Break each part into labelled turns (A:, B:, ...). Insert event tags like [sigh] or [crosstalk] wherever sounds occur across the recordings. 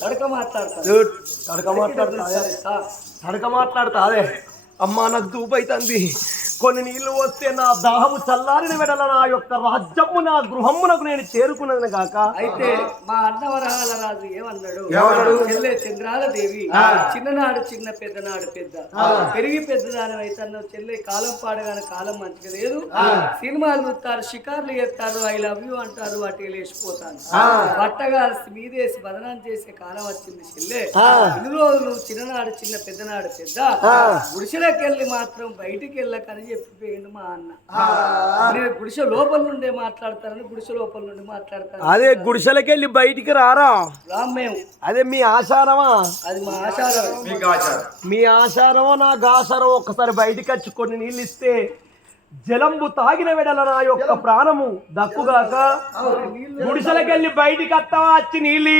A: తడక మాట్లాడతారు.
B: చూడు, తడక మాట్లాడుతా తడక మాట్లాడతా అదే అమ్మా నాకు దూపైతుంది కొన్ని నీళ్ళు వస్తే నా దాహము చల్లారిన వెడల నా యొక్క రాజ్యము నా గృహమునకు నేను చేరుకున్నది కాక.
A: అయితే మా అన్నవరహాల రాజు ఏమన్నాడు? చెల్లె చంద్రాల దేవి చిన్ననాడు చిన్న పెద్దనాడు పెద్ద. పెరిగి పెద్దదాని అయితే అన్న చెల్లె కాలం పాడగానే కాలం మంచిగా లేదు. సినిమాలు చూస్తారు షికార్లు చేస్తారు ఐ లవ్ యూ అంటారు వాటి లేచిపోతాను. బట్టగా మీదేసి బదనాం చేసే కాలం వచ్చింది చెల్లె. ఇన్ని రోజులు చిన్ననాడు చిన్న పెద్దనాడు పెద్ద. గుడిసెలోకి వెళ్ళి మాత్రం బయటికి వెళ్ళకని చెప్పిపోయిండు మా అన్న. నేను గుడిసె లోపల నుండే మాట్లాడతారని గుడిసె లోపల నుండి మాట్లాడతాను
B: అదే గుడిసెలకి వెళ్ళి బయటికి రారా?
A: రామ్ మేము.
B: అదే మీ ఆచారమా?
A: అది మా ఆచారం.
B: మీ ఆచారమో నా గాసారమో ఒక్కసారి బయటికి వచ్చి కొన్ని నీళ్ళు ఇస్తే జలంబు తాగిన వెడల నా యొక్క ప్రాణము దక్కుగాక గుడిసెలకెళ్ళి బయటికి వస్తావా? వచ్చి నీళ్ళు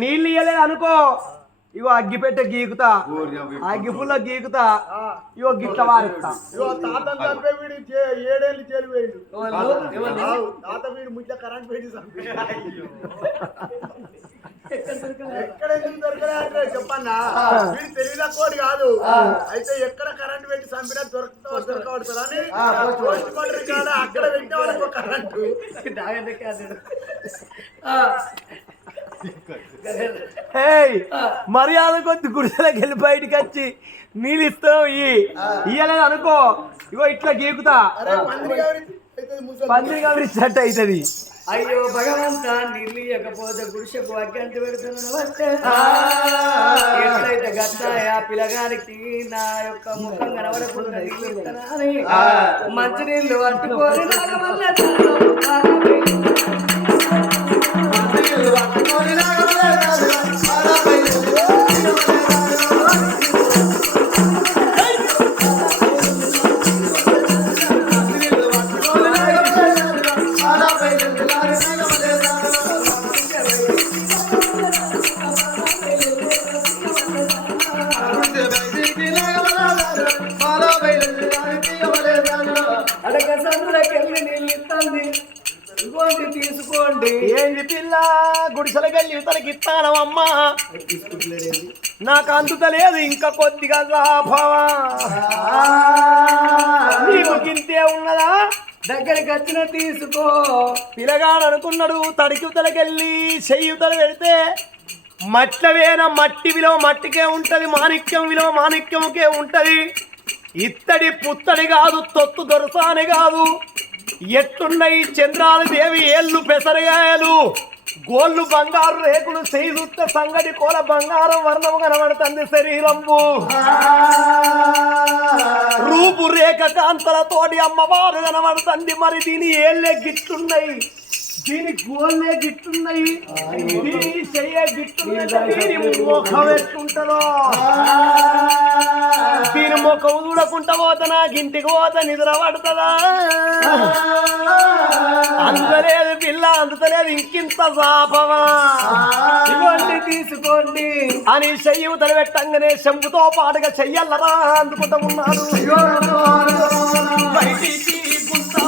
B: నీళ్ళు ఇయ్యలేదు అనుకో. ఇగో అగ్గిపెట్టె గీకుతా. అగ్గిపుల్ల గీకుతా. ఇగో గిట్ల వారిస్తా.
C: ఇగో తాత చంపే వీడు చే- ఏడేళ్ళు జైలు? ఆవు, తాత వీడు ముచ్చ కరెంట్ పెట్టి చంపి ఎక్కడ ఎందుకు దొరకలే అంటే చెప్పన్నా. వీడు తెలివిన కోడి కాదు. అయితే ఎక్కడ కరెంట్ పెట్టి చంపినా దొరుకుతా దొరకబడుతుంది అని పోస్ట్ మార్టం కాడ అక్కడ పెట్టే వాళ్ళకు కరెంటు.
B: మర్యాద కొద్ది గుడిసెలకి వెళ్ళి బయటికి వచ్చి నీళ్ళు ఇస్తావు ఇయ్యి ఇయ్యలేదు అనుకో. ఇగో ఇట్లా గీకుతా.
C: పందిరి
B: పందిరి కవరిచ్చినట్టు అవుతుంది
A: అయ్యో భగవంత నీళ్ళు ఇవ్వకపోతే గుడిసెకు అగ్గంట పెడుతున్నాను ఎట్లయితే గట్టాయా పిల్లగానికి నా యొక్క ముఖం కనబడకుండా నీళ్ళు మంచి నీళ్ళు పట్టుకొని
B: ఏంది పిల్ల గుడిసెలకెళ్ళి ఇవతలకి ఇస్తానమ్మా నాకు అందుతలేదు ఇంకా కొద్దిగా సాభవా నీకు గింతే ఉన్నదా?
A: దగ్గరికి వచ్చిన తీసుకో.
B: పిల్లగాడు అనుకున్నాడు తడికివతలకెళ్ళి చెయ్యుతలు పెడితే మట్లవేన మట్టి విలువ మట్టికే ఉంటది మాణిక్యం విలువ మాణిక్యముకే ఉంటది. ఇత్తడి పుత్తడి కాదు తొత్తు దొరసాని కాదు. ఎట్టున్నాయి చంద్రాలు దేవి ఏళ్ళు పెసరగాయలు. గోళ్ళు బంగారు రేకులు చేయుత్త సంగడి కోల బంగారం వర్ణము కనబడుతుంది శరీరంబు. రూపు రేఖ కాంతలతోటి అమ్మవారు కనబడుతుంది. మరి దీని ఏళ్ళే గిట్టున్నాయి దీని గోళ్ళే గిట్టున్నాయి దీని చెయ్యే గిట్టున్నాయి దీని ముఖం ఎట్టుంటదో దీని ముఖం చూడకుండా పోత నాకు ఇంటికి పోత నిద్ర పడుతుందా? అందలేదు పిల్ల అందుతలేదు ఇంకింత సాపమా
A: ఇవ్వండి తీసుకోండి.
B: అని చెయ్యి ఉదర పెట్టంగానే శంభుతో పాటుగా చెయ్యల్లరా అందుకుంటూ ఉన్నాడు. బయటికి గుంటా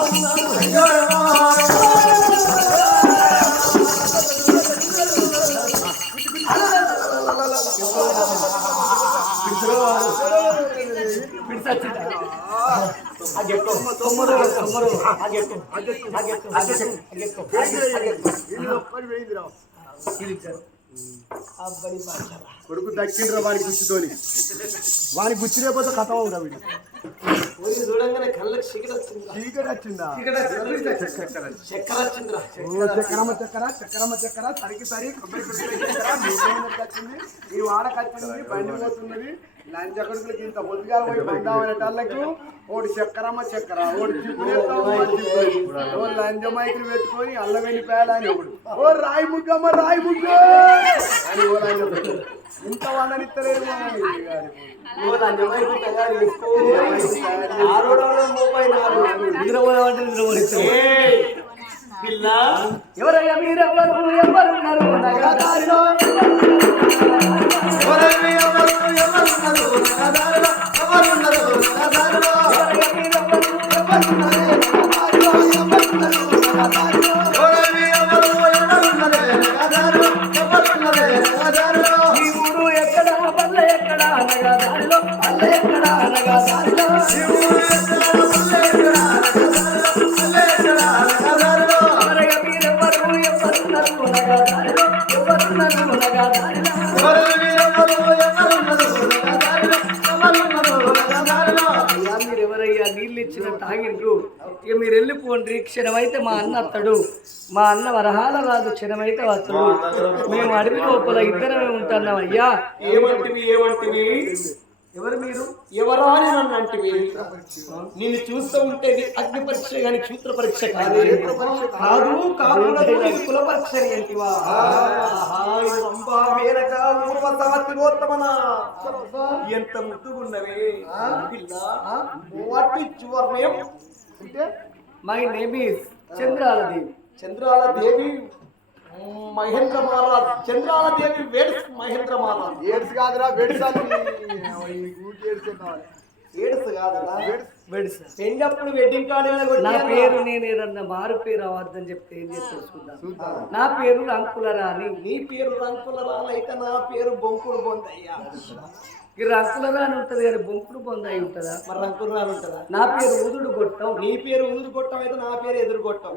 C: కొడుకు దక్కిండ్రా వాని గుచ్చితోని వాని గుచ్చి లేకపోతే కథ అవురా వీడు?
B: చూడంగానే కళ్ళకి సిగరెట్ వచ్చింది.
C: చీకటి వచ్చిందా?
B: చక్కెర వచ్చిందిరా
C: ఓ చక్కెరమ్మ చక్కెర చక్కెరమ్మ చక్కెర సరికి సరి కొబ్బరి కొబ్బరి చక్కెర. మీ ఊరికి వచ్చింది. ఈ వాడకి వచ్చింది బండి పోతున్నది. లంచ కొడుకులకి ఇంత పొద్దుగా పోయి పండామనే వాళ్ళకు చక్కెరమ్మ చక్కెర లంజ మైకులు పెట్టుకొని అల్ల వెళ్ళిపోయాడు అని ఒకడు. ఓ రాయి ముగ్గమ్మ రాయి ముగ్గ! అని ఓ ఇంత వండనిస్తలేరు మా వీరి గారు.
B: ఓ లంజమైపు తయారు చేసుకో. ఆరోడవడం మోపై నాడు.
A: నిద్రపోదామంటే నిద్రపోనిస్తాం
B: ఏయ్, పిల్ల
A: ఎవరయ్యా మీరెవ్వరు ఎవరున్నారు నగదారిలో
B: ఎవరెవి ఎవరు ఎవరున్నారు నగదారిలో? ఎవరున్నారు
A: తాగిండ్రు. ఇక మీరు వెళ్ళిపోండి క్షణమైతే మా అన్న అత్తడు. మా అన్న వరహాల రాదు క్షణమైతే వస్తాడు. మేము అడవి లోపల ఇద్దరమే ఉంటున్నాం అయ్యా
B: ఏమంటివి ఏమంటివి?
A: ఎవరు మీరు?
B: ఎవరా అని నన్ను అంటివి నిన్ను చూస్తూ ఉంటే అగ్ని పరీక్ష కానీ క్షూత్ర పరీక్ష కాదు. కాదు. కాకూడదు కుల పరీక్ష. ఎంత ముద్దుగున్నవే. What is your name
A: my name is Chandraladevi.
B: Chandrala Devi Mahendra Maharaj Chandrala Devi weds Mahendra Maharaj.
C: AIDS కాదురా ఊరికి ఏడ్సే
B: వేడ్స్ కాదురా
A: వెడ్స్.
B: పెళ్ళప్పుడు వెడ్డింగ్ కార్డు
A: నా పేరు నేను ఏదన్నా మారు పేరు అవద్దని చెప్తే ఏం చేసి తెలుసుకుందాం నా పేరు రంకులరాణి.
B: నీ పేరు రంకుల రాలైతే నా పేరు బొంకుడు బొందయ్యా.
A: ఈ రంకులరాణి ఉంటది కానీ బొంకుడు బొందాయి ఉంటుందా?
B: మరి రంకులు రాని ఉంటుందా?
A: నా పేరు ఊదుడు కొట్టం
B: నీ పేరు ఉదురు కొట్టం అయితే నా పేరు ఎదురు కొట్టం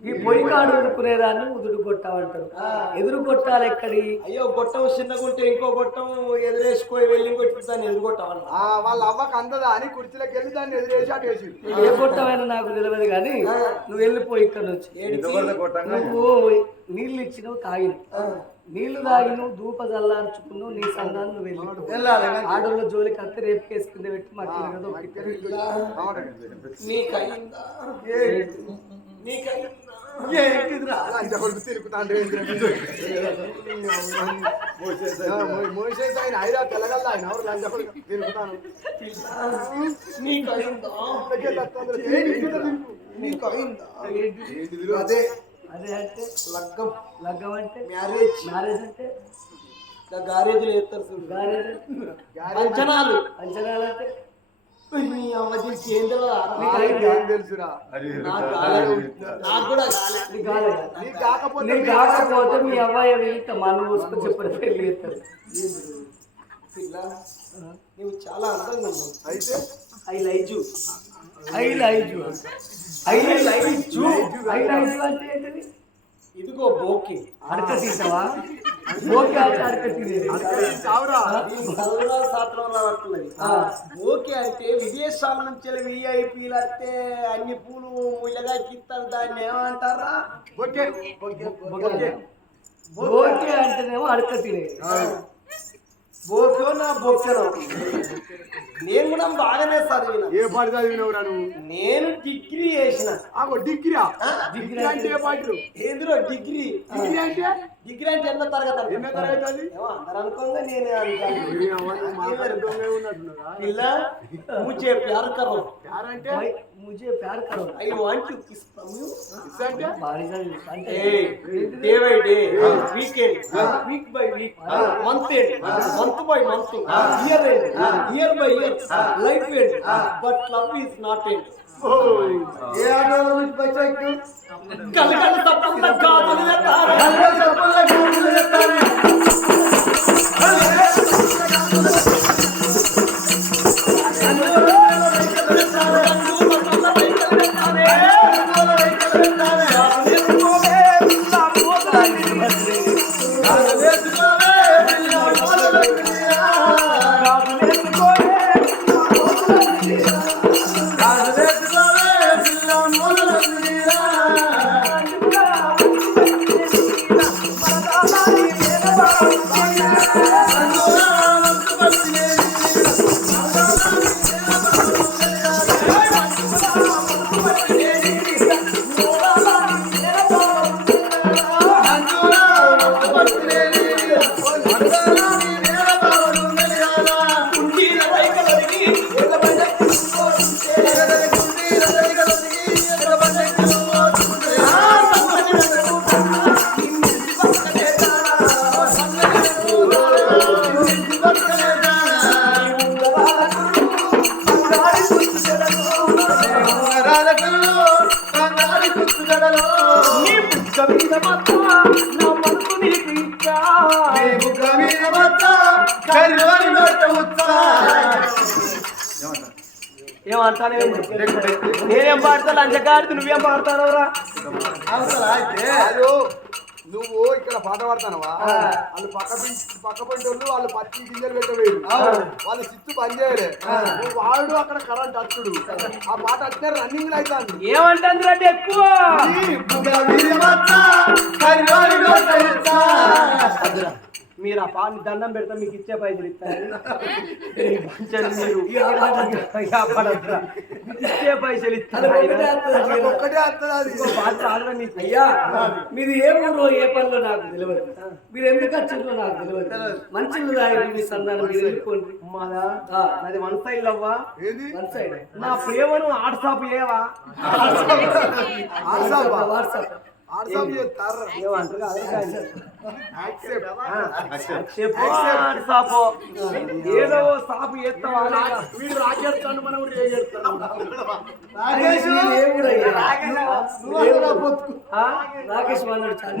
A: ఈ పొయ్యి కాడు ఊరుకునేదాన్ని ఉదుడు కొట్టామంటారు ఎదురు కొట్టాలి ఎక్కడి?
B: అయ్యో గొట్టం చిన్నగుంటే ఇంకో గొట్టం ఎదురేసుకొని వెళ్ళి కొట్టి దాన్ని ఎదురు కొట్టామన్న
C: ఆ, వాళ్ళ అవ్వకు అందదా అని కుర్చీలోకి వెళ్ళి దాన్ని ఎదిరేసి అటు వేసి.
A: ఏ కొట్టమైనా నాకు తెలియదు కానీ నువ్వు వెళ్ళిపోయి ఇక్కడ నుంచి. నువ్వు నీళ్ళు ఇచ్చినవు తాగిన నీళ్ళు తాగిను ధూప చల్లార్చుకున్నావు నీ సంఘాన్ని నువ్వు వెళ్ళి ఆడోళ్ళ జోలికి అత్త రేపు వేసుకునే పెట్టి మాకు ఏదో
B: నీకయిందా నీకయిందా
C: మోసేసి ఆయన హైరా తెలగల్లా ఆయన. ఎవరు కొడుకు తిరుగుతాను. అదే.
A: అదే అంటే
B: లగ్గం.
A: లగ్గం అంటే?
B: మ్యారేజ్
A: మ్యారేజ్ అంటే?
B: గారేజీలు వేస్తారు అంచనాలు.
A: అంచనాలు అంటే?
C: కాకపోతే
A: నీకు కాకపోతే మీ అబ్బాయి మన చెప్పిన
B: పెళ్ళి నువ్వు చాలా అందంగా ఉన్నావు.
C: అయితే?
A: I like you. I like you. I like you. I like you అంటే ఏంటిది?
B: ఇదిగో బోకి.
A: అడక తీసావా? ఓకే అంటే అడక
B: ఓకే అంటే విదేశాల నుంచి విఐపీలు వస్తే అన్ని పూలు ముళ్ళగా కిస్తారు దాన్ని ఏమంటారా?
C: ఓకే
A: ఓకే ఓకే అంటేనేమో అడక తినేది
B: నేను కూడా బాగానే చదివిన.
C: ఏ పాటి చదివినవు నువ్వు?
B: నేను డిగ్రీ చేసిన.
C: డిగ్రీ డిగ్రీ అంటే ఏ పాటలు?
B: ఎందులో డిగ్రీ.
C: డిగ్రీ అంటే?
B: డిగ్రీ అంటే ఎన్నో తరగతి
C: ఎన్నో తరగతి
B: అందరు అనుకోగా నేనే అనుకోను పిల్ల ముజే ప్యార్
C: కరో
A: ప్యార్ అంటే ముజే ప్యార్
B: కరో I want you kiss from
C: you అంటే
B: Hey, day by day, weekend, week by week, month end, month by month, year end, year by year, life end. But love is not end.
C: ఏ auto నుంచి బయటకు
B: కలకల తప్పంత కాదులు ఎత్తాలి. కలకల తప్పంత కాదులు ఎత్తాలి. ఏమంటానే నేనేం పాడతా లంచకాడితే నువ్వేం పాడతానవరా
C: నువ్వు ఇక్కడ పాట పాడతానవా వాళ్ళు పక్క పక్క పంటి వాళ్ళు వాళ్ళు పచ్చి గింజలు పెట్టవేరు వాళ్ళు చిత్తు బంద్ చేయలే నువ్వు వాడు అక్కడ కరెంట్ అచ్చుడు ఆ పాట వచ్చిన రన్నింగ్ అవుతాను
B: ఏమంటుంది రండి ఎక్కువ మీరు ఆ పాటని దండం పెడతా మీకు ఇచ్చే పైసలు ఇస్తారు మీరు. ఇచ్చే పైసలు ఇస్తారు.
A: అయ్యా మీది ఏ ఊరో ఏ పనిలో నాకు తెలియదు మీరు ఎందుకు వచ్చిందో నాకు తెలియదు మంచిగా తాగి మీ మీరు వెళ్ళిపోండి
B: మాదా అది వన్ సైడ్ అవ్వా
C: ఏది?
A: One side.
B: నా ప్రేమను వాట్సాప్ ఏవా
A: వాట్సాప్.
B: ఏదో సాపు
C: వీడు రాకేస్తాడు మనం?
A: రాకేష్.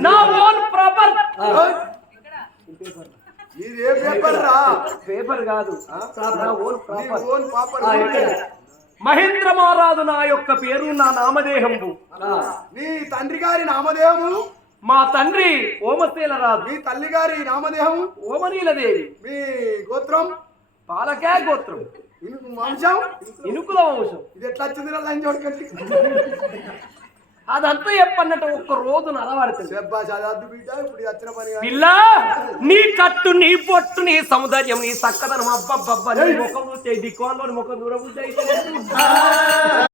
B: నా ఓన్ ప్రాపర్
C: ఇది ఏ పేపర్ రా
B: పేపర్ కాదు ఓన్ ప్రాపర్
C: ఓన్ పాపర్
A: ఆ, ఇక్కడ.
B: మహేంద్ర మహారాజు నా యొక్క పేరు నా నామదేహంబు
A: ఆ,
C: నీ తండ్రి గారి నామదేహము
B: మా తండ్రి ఓమశీల రాజు.
C: మీ తల్లి గారి నామదేహము
B: ఓమనీలదేవి.
C: మీ గోత్రం?
B: పాలకే గోత్రం.
C: ఇను- వంశం
B: ఇనుకుల వంశం
C: ఇది ఎట్లా వచ్చింది రా లంచ్ కొడుకండి [laughs]
B: అదంతా చెప్పన్నట్టు ఒక్క రోజు. పిల్ల నీ కట్టు నీ పొట్టు నీ సౌందర్యం నీ చక్కదనం అబ్బబ్బబ్బ నీ ముఖం చూస్తే దిక్కువాళ్ళని ముఖం చూడబుద్ధి అయితే